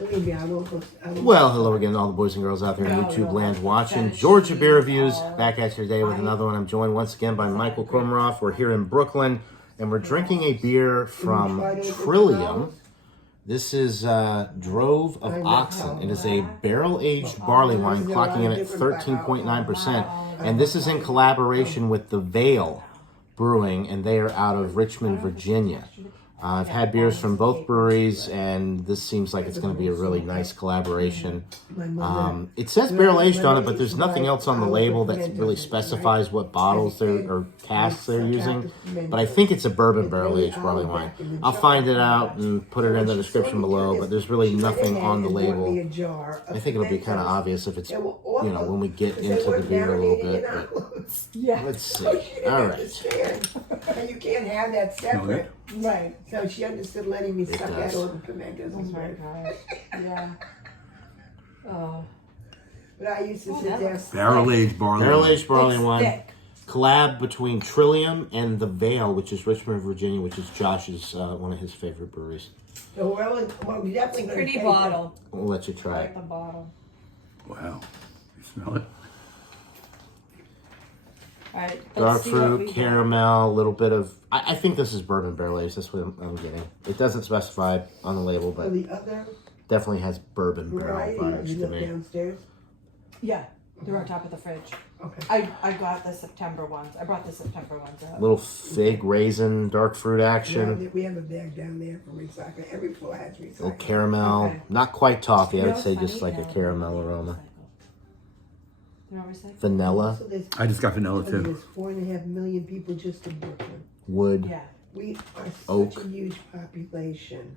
Believe me, I won't go. Well, hello again, all the boys and girls out there in YouTube land watching. Georgia Beer Reviews, back at you today with another one. I'm joined once again by Michael Komaroff. We're here in Brooklyn, and we're drinking a beer from Trillium. This is Drove of Oxen. It is a barrel-aged barley wine, clocking in at 13.9%. And this is in collaboration with the Veil Brewing, and they are out of Richmond, Virginia. I've had beers from both breweries, and this seems like it's going to be a really nice collaboration. It says barrel aged on it, but there's nothing else on the label that really specifies what bottles or casks they're using. But I think it's a bourbon barrel aged barley wine. I'll find it out and put it in the description below, but there's really nothing on the label. I think it'll be kind of obvious if it's, when we get into the beer a little bit. But let's see. All right. And you can't have that separate. Right. So she understood letting me suck out all the pimentos. Oh my gosh. Yeah. Oh. But I used to sit there. Barrel-aged barley. Barrel-aged barley wine. Collab between Trillium and the Veil, which is Richmond, Virginia, which is Josh's, one of his favorite breweries. So we definitely going pretty bottle. We'll let you try it. The bottle. Wow. You smell it? All right, Dark fruit, caramel, a little bit of... I think this is bourbon barrel aged. That's what I'm getting. It doesn't specify on the label, but the other definitely has bourbon barrel vibes to me. Downstairs? Yeah, they're on top of the fridge. Okay. I got the September ones. I brought the September ones up. Little fig, raisin, dark fruit action. We have a bag down there for recycling. Every floor has recycling. Little caramel. Not quite toffee. I would say just like a caramel aroma. Vanilla. I just got vanilla too. There's 4.5 million people just in Brooklyn. Wood. Yeah. We are oak. Such a huge population.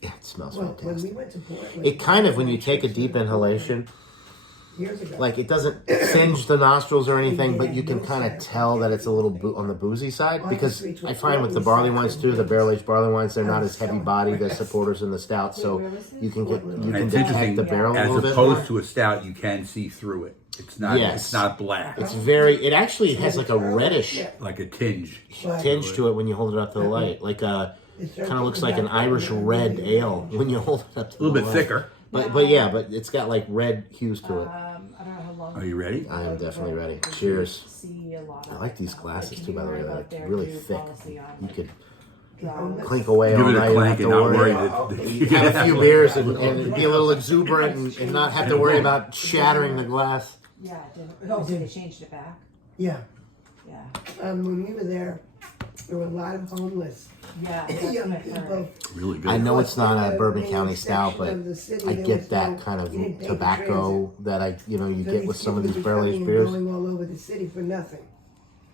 Yeah, it smells fantastic. When we went to Portland, it kind of, when you take a deep inhalation, years ago, like it doesn't singe the nostrils or anything, but you can kind of tell that it's a little on the boozy side, because I find with the barley wines too, the barrel-aged barley wines, they're not as heavy-bodied as the porters and the stouts, so you can detect the barrel a little bit more. As opposed to a stout, you can see through it. It's not. Yes. It's not black. It's it actually has like a reddish, like a tinge to it when you hold it up to the light, like a kind of looks like an Irish red ale when you hold it up to the light. A little bit thicker. But it's got like red hues to it. I don't know how long. Are you ready? I am definitely ready. Cheers. I like these glasses too, by the way. They're like really thick. You could clink away all night. Give it a clink and not worry that have a few beers and be a little exuberant and not have to worry about shattering the glass. Yeah, it didn't. Oh, so they changed it back? Yeah. Yeah. When we were there were a lot of homeless. Yeah, young people. Really good. I know it's not a Bourbon County stout, but I get that kind of tobacco that you get with some of these barrel-aged beers. Going all over the city for nothing.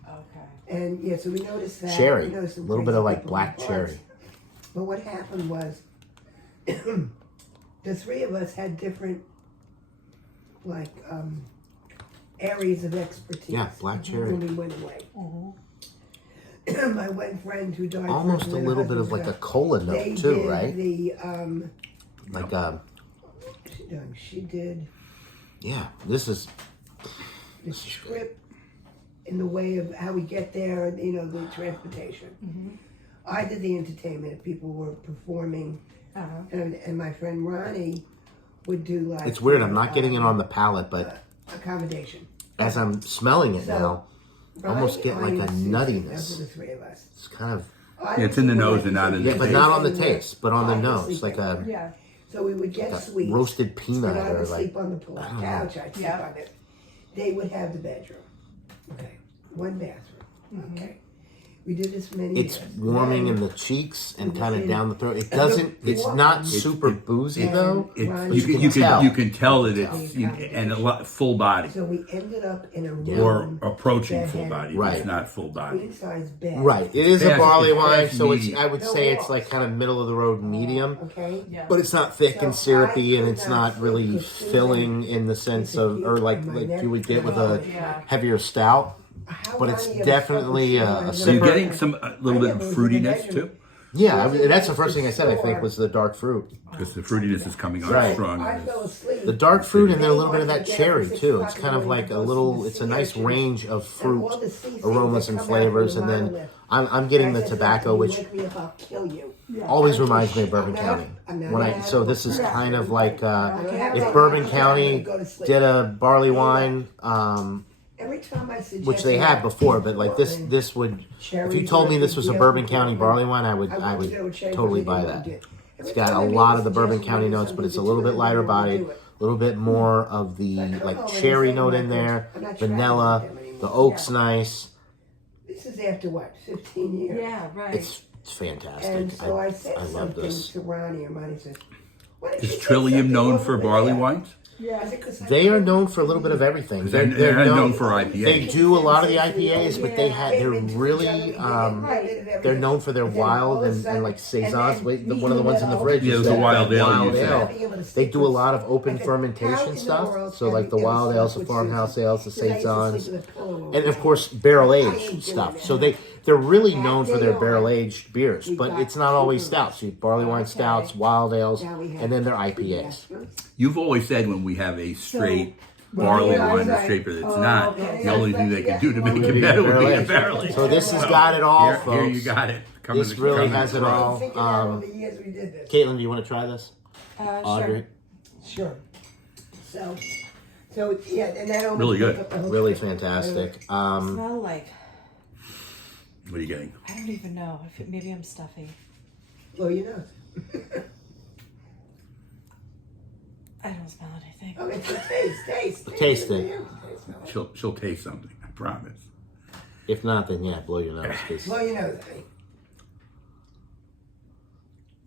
Okay. And so we noticed that. Cherry, a little bit of like black cherry. But what happened was, the three of us had different, areas of expertise. Yeah, black cherry. When we went away. My one friend who died. Almost a little bit of like a cola note too, right? She did. Yeah, this is the script in the way of how we get there, and the transportation. I did the entertainment if people were performing, and my friend Ronnie would do It's weird. I'm not getting it on the palate, but accommodation. As I'm smelling it now, I almost get like a nuttiness. Those are the three of us. It's kind of. It's in the nose and not in the taste. But not on the taste, but on the nose, like a. Yeah. So we would get sweets. Roasted peanut, I or would like. sleep on the couch. I'd sleep on it. They would have the bedroom. Okay. One bathroom. Okay. We did this many years. It's warming in the cheeks and kind of down the throat. It doesn't. It's not super boozy though. You can tell that it's and a lot full body. So we ended up in a room or approaching full body. Right. It's not full body. Queen size bed. Right. It is a barley wine, so I would say it's like kind of middle of the road medium. Okay. Yeah. But it's not thick and syrupy, and it's not really filling in the sense of, or like you would get with a heavier stout. But it's definitely a So you're getting a little bit of fruitiness too? Yeah, that's the first thing I said. I think was the dark fruit. Because the fruitiness is coming on Right. strong. I fell asleep. The dark fruit and then a little bit of that cherry too. It's kind of like a little. It's a nice range of fruit aromas and flavors, and then I'm getting the tobacco, which always reminds me of Bourbon County. So this is kind of like if Bourbon County did a barley wine. Every time I suggest Which they had before, but like this would. If you told me this was a Bourbon County barley wine, I would totally buy that. It's got a lot of the Bourbon County notes, but it's a little bit lighter bodied, a little bit more of the like cherry note in there, vanilla. The oak's nice. This is after what, 15 years? Yeah, right. It's fantastic. And so I said I love something this. to Ronnie, and Ronnie said, "Why don't Is you say Trillium something known over for there?" barley wines? I said, "'Cause I They are can't known for a little bit of everything. They're known for IPA. They do a lot of the IPAs, but they're really they're known for their wild and like saisons. One of the ones in the fridge Yeah, is it was a that wild ale, wild you ale. said. They do a lot of open fermentation stuff. So like the wild ales, the farmhouse ales, the saisons, and of course barrel aged stuff. So they're really known for their barrel aged beers, but it's not always stouts. You barley wine stouts, wild ales, and then their IPAs. You've always said when we have a straight barley wine or straight beer that's not, the only thing they can do to make it better would be a barrel aged. So this has got it all, Here folks. you got it. This really has it all. Caitlin, do you want to try this? Audrey? Sure. So yeah, and that almost Really good. took up the whole Really trip. fantastic. Smell like, What are you getting? I don't even know. Maybe I'm stuffy. Blow your nose. I don't smell anything. Oh, it's a taste. Taste it. She'll taste something, I promise. If not, then yeah, blow your nose. 'Cause Blow your nose, honey.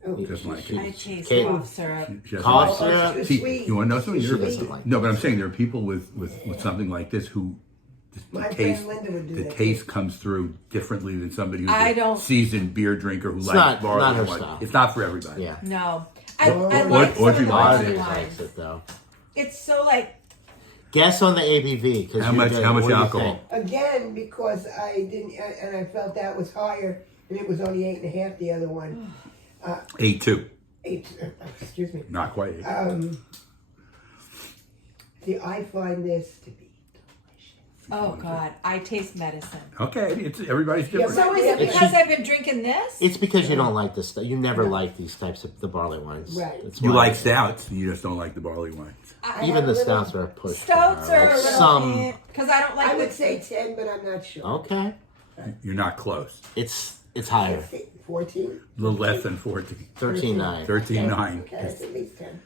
Oh, Just like I it. taste Kate- cough syrup. She doesn't Cough like it. syrup? Too See, sweet. you want to know something? Too She doesn't sweet. like No, but I'm saying there are people with something like this who My the friend taste Linda would do the that. taste comes through differently than somebody who's I a don't- seasoned beer drinker who likes not barley her wine. style. It's not for everybody. Yeah. No. I Or- like some or of you the like barley Audrey it. likes wines. it though. It's so like, Guess on the ABV. Cause How you're much- good. how much What do you alcohol? think? Again, because I didn't, and I felt that was higher, and it was only 8.5. The other one, 8.2. 8. Excuse me. Not quite 8. See, I find this to be oh God, I taste medicine. Okay, it's everybody's different. So is it It's because I've been drinking this? It's because you don't like this stuff. You never like these types of the barley wines. Right. That's You why. like stouts, you just don't like the barley wines. Even the stouts are a push. for Stouts her. are Like a little some. because I don't like I would the say 10, but I'm not sure. Okay. You're not close. It's higher. 14? A little less than 14. 13.9. 13.9. Okay, that's at least 10.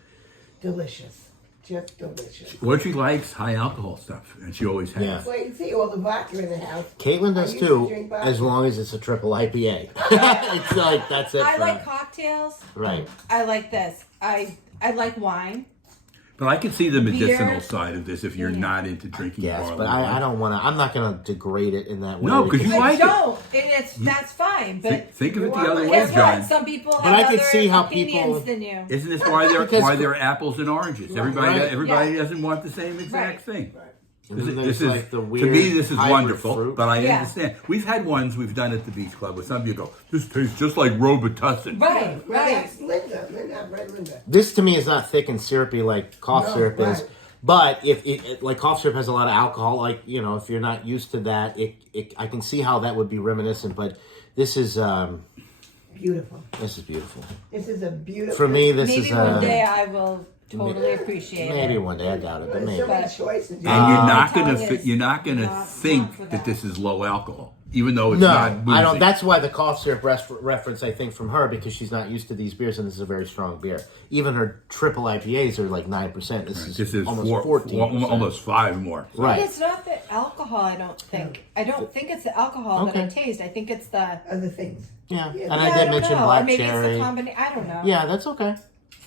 Delicious. Just delicious. What she likes, high alcohol stuff, and she always has. Yeah. Well, you see all the vodka in the house. Caitlin does I used to too, drink vodka. as long as it's a triple IPA. It's like that's it. I for like her. cocktails. Right. I like this. I like wine. But I can see the medicinal Beer. side of this if you're not into drinking Yes, barley but wine. I don't want to. I'm not going to degrade it in that way. No, 'cause you I like it. don't, and it's that's fine. But Think of it the Well, other way, guess John. what? Some people But have I could other see how opinions people- than you. Isn't this Because- why they're apples and oranges? Everybody Right. everybody Yeah. doesn't want the same exact Right. thing. And then there's This is like the to weird me this is hybrid wonderful, fruit. but I Yeah. understand. We've had ones we've done at the Beach Club where some people go, "This tastes just like Robitussin." Right, Well, right. that's Linda. I've read Linda. This to me is not thick and syrupy like cough No, syrup is. right. But if it like cough syrup has a lot of alcohol, like if you're not used to that, I can see how that would be reminiscent. But this is Beautiful. beautiful. This is a beautiful. For me, this Maybe is one day I will totally appreciate maybe it. one day. I doubt it, but There's maybe. so many choices. And you're not tongue gonna is you're not gonna not think for that that. this is low alcohol, even though it's No, not boozy. I don't. That's why the cough syrup reference, I think, from her, because she's not used to these beers, and this is a very strong beer. Even her triple IPAs are like 9%. This is almost 14%. almost 5 more. Right. But it's not the alcohol. I don't think. I don't think it's the alcohol that I Okay. taste. I think it's the. Other things. Yeah, Yeah. and Yeah, I I did don't mention know. Or black maybe cherry. it's the combination. I don't know. Yeah, that's okay.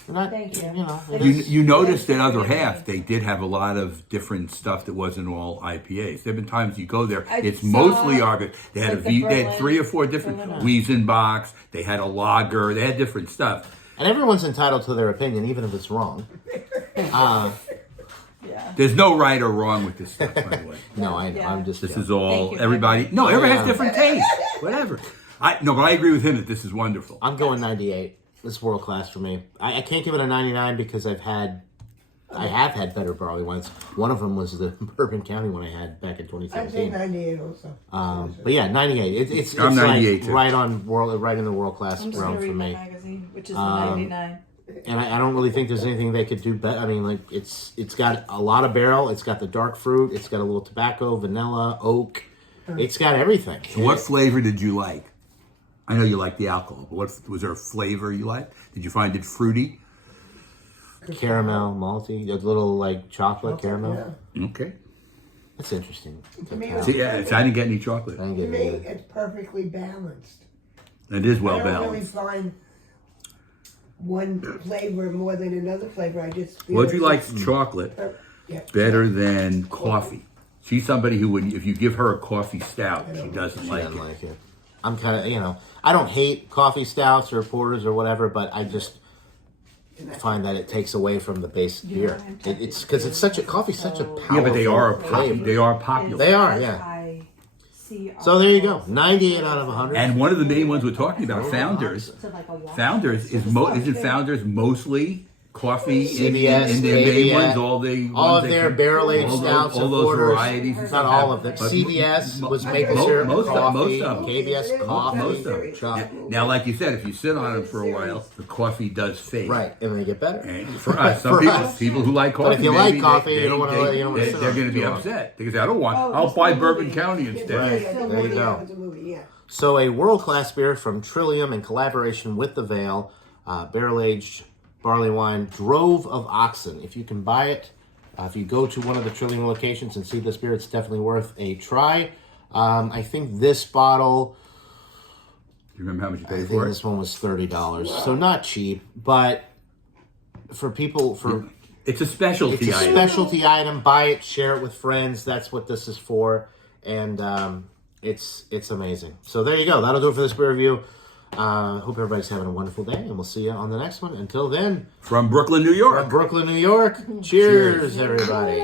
Not, Thank you. it You, is- you noticed that other half, they did have a lot of different stuff that wasn't all IPAs. There have been times you go there, I it's saw, mostly August. They had like, the they had Berlin- 3 or 4 different Berliner. Wiesenbachs. They had a lager. They had different stuff. and everyone's entitled to their opinion, even if it's wrong. Yeah. There's no right or wrong with this stuff, by the way. No, I know. Yeah. I'm just. This joking. is all Thank you. everybody. No, everybody Yeah. has different tastes. Whatever. But I agree with him that this is wonderful. I'm going 98. It's world class for me. I can't give it a 99 because I have had better barley wines. One of them was the Bourbon County one I had back in I'd say 2017. 98 also. But yeah, 98. It's I'm 98 like too. right in the world class I'm just realm gonna for read my me. magazine, which is the 99. And I don't really think there's anything they could do better. I mean, like it's got a lot of barrel. It's got the dark fruit. It's got a little tobacco, vanilla, oak. It's got everything. So what flavor did you like? I know you like the alcohol, but was there a flavor you liked? Did you find it fruity? Caramel, malty, a little like chocolate caramel. Yeah. Okay. That's interesting. To me, See, I didn't get any chocolate. I didn't to get me, it either. it's perfectly balanced. It is well I don't really balanced. find one flavor more than another flavor. I just feel Would you like it's- chocolate yeah. better than coffee? She's somebody who, if you give her a coffee stout, she doesn't She like doesn't it. like it. I'm kind of, I don't hate coffee stouts or porters or whatever, but I just find that it takes away from the base beer. It's because coffee's such a powerful Yeah, but they are flavor. they are popular. They are, yeah. So there you go, 98 out of 100. And one of the main ones we're talking about, Founders. Founders isn't Founders mostly coffee CBS, in their main KBS, ones, all of their barrel-aged stouts all and those porters. varieties. and Not stuff all have- of them. but CBS was mo- maple mo- syrup, most coffee. of them. KBS coffee. Most of them. chocolate. Now, like you said, if you sit on them for a while, the coffee does fade. Right, and they get better. And for us, For some us. people who like coffee, if you like maybe coffee, you don't wanna sit they're on going to it be too long. upset. They can say, I don't want, I'll buy Bourbon County instead. Right. Yeah, There you go. absolutely, yeah. So a world-class beer from Trillium in collaboration with the Veil, barrel-aged barley wine, Drove of Oxen. If you can buy it, if you go to one of the Trillium locations and see this beer, it's definitely worth a try. I think this bottle, You remember how much you I paid think for it? this one was $30. So not cheap, but for people, It's a it's specialty a item. specialty item. Buy it, share it with friends. That's what this is for. And it's amazing. So there you go. That'll do it for this beer review. Hope everybody's having a wonderful day, and we'll see you on the next one. Until then, From Brooklyn, New York. from Brooklyn, New York, cheers everybody.